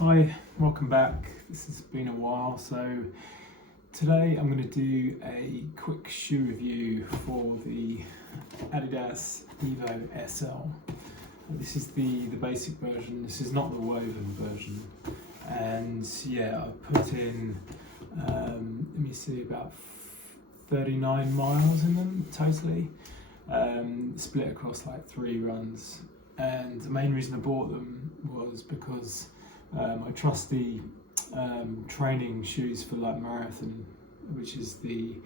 Hi, welcome back. This has been a while, so today I'm going to do a quick shoe review for the Adidas EVO SL. This is the basic version. This is not the woven version, and yeah, I've put in let me see, about 39 miles in them totally, split across like 3 runs. And the main reason I bought them was because I trust the training shoes for like marathon, which is the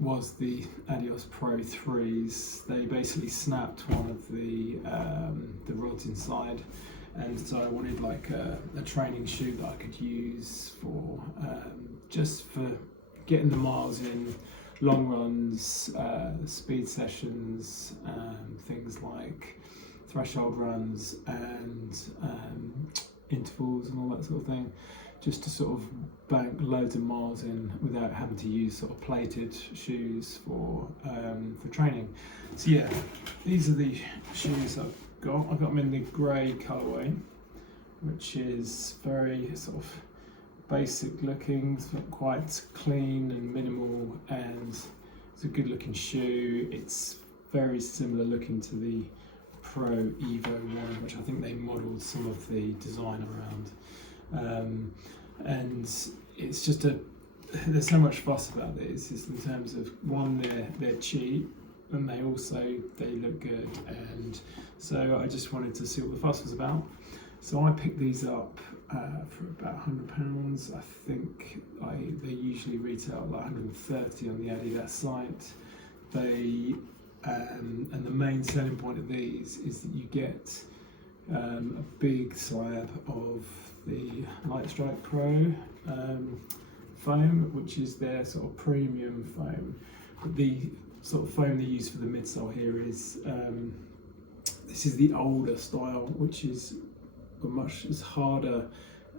was the Adidas Pro 3s. They basically snapped one of the rods inside, and so I wanted like a training shoe that I could use for just for getting the miles in, long runs, speed sessions, things like threshold runs and intervals and all that sort of thing, just to sort of bank loads of miles in without having to use sort of plated shoes for training. So yeah, these are the shoes I've got. I've got them in the grey colourway, which is very sort of basic looking, sort of quite clean and minimal, and it's a good looking shoe. It's very similar looking to the Pro EVO 1, which I think they modelled some of the design around, and it's just there's so much fuss about this, just in terms of, one, they're cheap, and they look good, and so I just wanted to see what the fuss was about. So I picked these up for about £100. I think they usually retail like 130 on the Adidas site. And the main selling point of these is that you get a big slab of the Lightstrike Pro foam, which is their sort of premium foam. But the sort of foam they use for the midsole here is this is the older style, which is is harder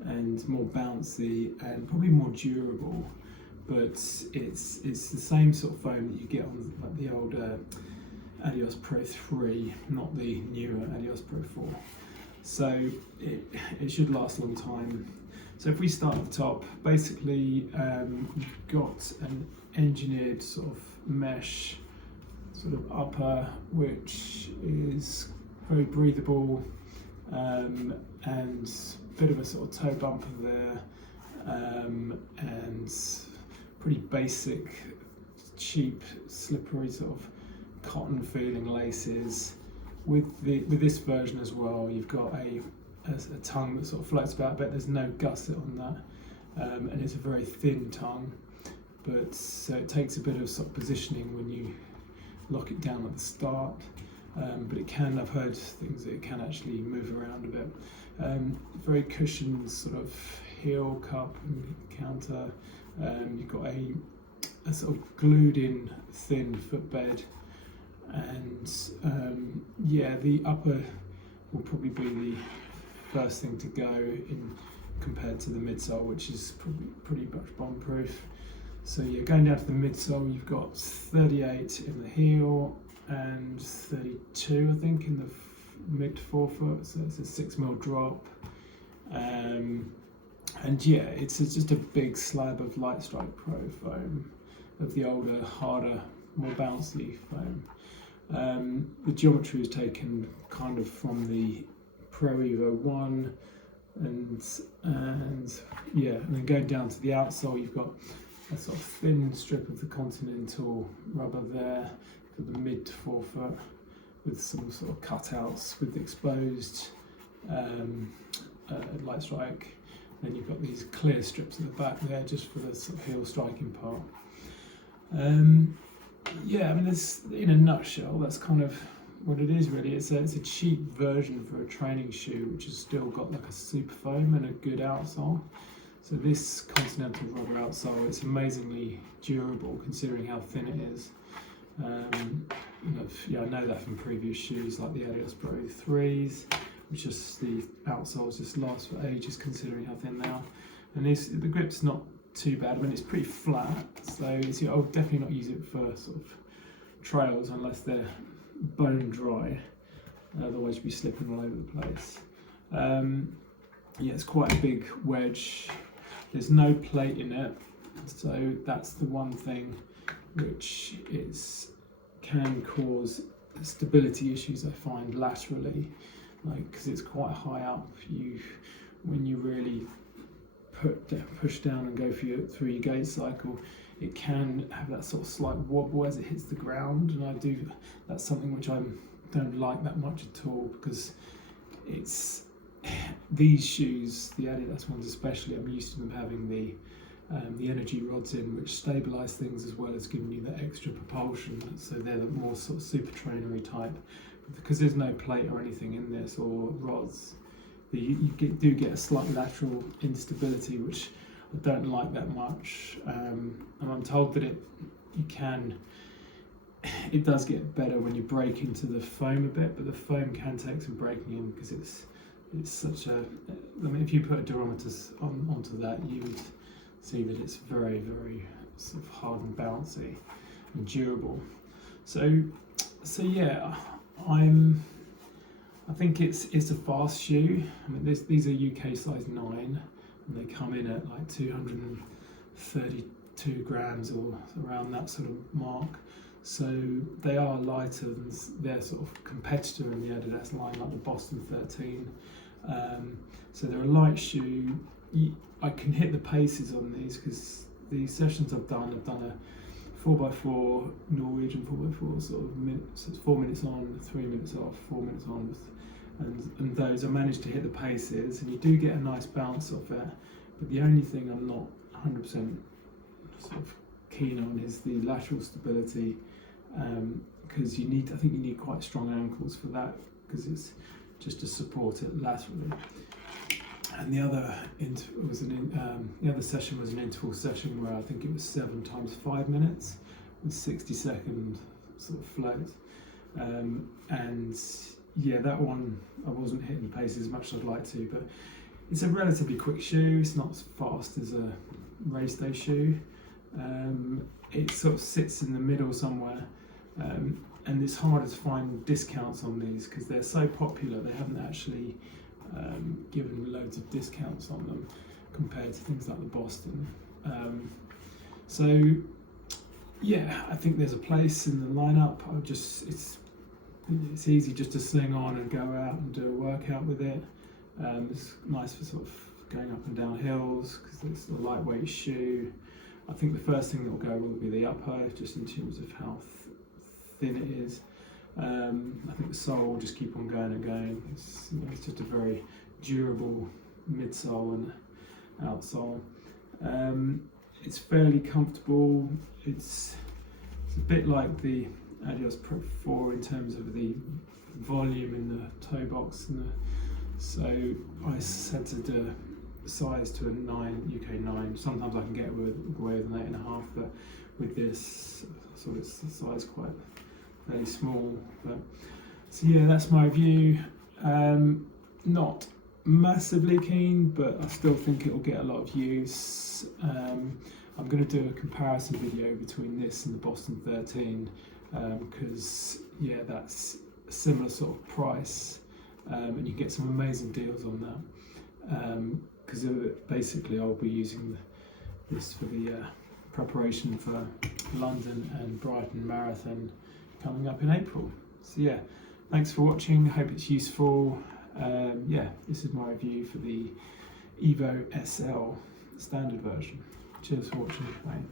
and more bouncy and probably more durable, but it's the same sort of foam that you get on like the older Adidas Pro 3, not the newer Adidas Pro 4. So it should last a long time. So if we start at the top, basically you've got an engineered sort of mesh sort of upper, which is very breathable, and a bit of a sort of toe bumper there, and pretty basic, cheap, slippery sort of cotton feeling laces. With this version as well, you've got a tongue that sort of floats about a bit. There's no gusset on that, and it's a very thin tongue, but so it takes a bit of sort of positioning when you lock it down at the start. But it can, I've heard things that it can actually move around a bit. Very cushioned sort of heel cup and counter. You've got a sort of glued in thin footbed, and yeah, the upper will probably be the first thing to go in compared to the midsole, which is probably pretty much bomb-proof. So yeah, going down to the midsole, you've got 38 in the heel and 32, I think, in the mid forefoot. So it's a 6mm drop, and yeah, it's just a big slab of Lightstrike Pro foam, of the older, harder, more bouncy foam. The geometry was taken kind of from the Pro EVO 1, and yeah, and then going down to the outsole, you've got a sort of thin strip of the Continental rubber there for the mid forefoot, with some sort of cutouts with exposed Lightstrike. Then you've got these clear strips at the back there, just for the sort of heel striking part. Yeah, I mean, this, in a nutshell, that's kind of what it is really. It's a cheap version for a training shoe, which has still got like a super foam and a good outsole. So this Continental rubber outsole, it's amazingly durable considering how thin it is. Yeah, I know that from previous shoes like the Adidas Pro 3s, which just the outsoles just last for ages considering how thin they are. And the grip's not too bad. I mean, it's pretty flat, so I'll definitely not use it for sort of trails unless they're bone dry. Otherwise, you'd be slipping all over the place. yeah, it's quite a big wedge. There's no plate in it, so that's the one thing which can cause stability issues, I find, laterally, like because it's quite high up. When you really push down and go through your gait cycle, it can have that sort of slight wobble as it hits the ground, and that's something which I don't like that much at all, because it's these shoes, the Adidas ones especially, I'm used to them having the energy rods in, which stabilise things as well as giving you that extra propulsion. So they're the more sort of super trainery type. But because there's no plate or anything in this, or rods, you do get a slight lateral instability, which I don't like that much. And I'm told that it does get better when you break into the foam a bit, but the foam can take some breaking in, because it's such a, I mean, if you put a durometer onto that, you would see that it's very, very sort of hard and bouncy and durable. So yeah, I think it's a fast shoe. I mean, these are UK size 9, and they come in at like 232 grams or around that sort of mark. So they are lighter than their sort of competitor in the Adidas line, like the Boston 13. So they're a light shoe. I can hit the paces on these, because the sessions I've done a 4x4 Norwegian 4x4 sort of so it's 4 minutes on, 3 minutes off, 4 minutes on, and those I managed to hit the paces, and you do get a nice bounce off it. But the only thing I'm not 100% sort of keen on is the lateral stability, because I think you need quite strong ankles for that, because it's just to support it laterally. And the other session was an interval session where I think it was 7 times 5 minutes with 60-second sort of float. And yeah, that one I wasn't hitting the pace as much as I'd like to, but it's a relatively quick shoe. It's not as fast as a race day shoe. It sort of sits in the middle somewhere, and it's harder to find discounts on these because they're so popular. They haven't actually given loads of discounts on them compared to things like the Boston. So yeah, I think there's a place in the lineup. It's easy just to sling on and go out and do a workout with it. It's nice for sort of going up and down hills because it's a lightweight shoe. I think the first thing that will go will be the upper, just in terms of how thin it is. I think the sole will just keep on going and going. It's just a very durable midsole and outsole. It's fairly comfortable. It's a bit like the Adidas Pro 4 in terms of the volume in the toe box. So I set it a size to a 9, UK 9. Sometimes I can get away with an 8.5, but with this, sort of it's the size quite fairly small. But so yeah, that's my review. Not massively keen, but I still think it'll get a lot of use. I'm going to do a comparison video between this and the Boston 13, because yeah, that's a similar sort of price, and you get some amazing deals on that. Because basically I'll be using this for the preparation for London and Brighton Marathon coming up in April. So yeah, thanks for watching. I hope it's useful. Yeah, this is my review for the EVO SL standard version. Cheers for watching. Bye.